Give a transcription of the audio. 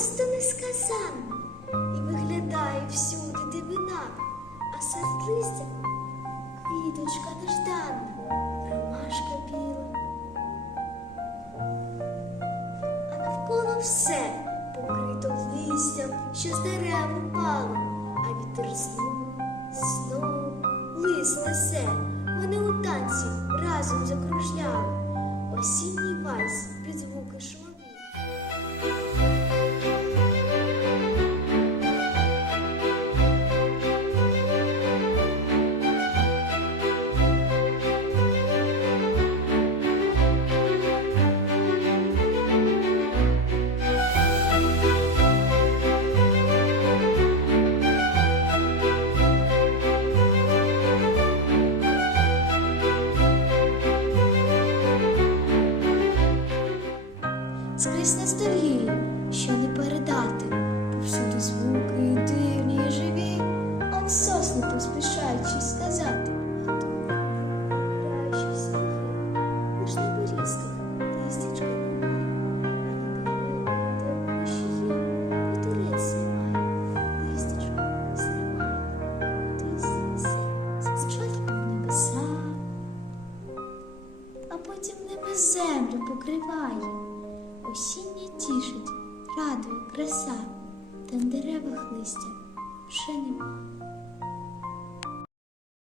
просто несказанна і виглядає всюди дивина, а серед листя квіточка нежданна, ромашка біла. А навколо все покрито листям, що з дерев упало, а вітер знову, знову лис несе, вони у танці разом закружляли, осінній вальс під звуки шуму. Скрізь ностальгію, що не передати, повсюди звуки дивні і живі, а сосни поспішаючи сказати. Землю покриває. Осіння тішить, радує краса, та на деревах листя вже нема.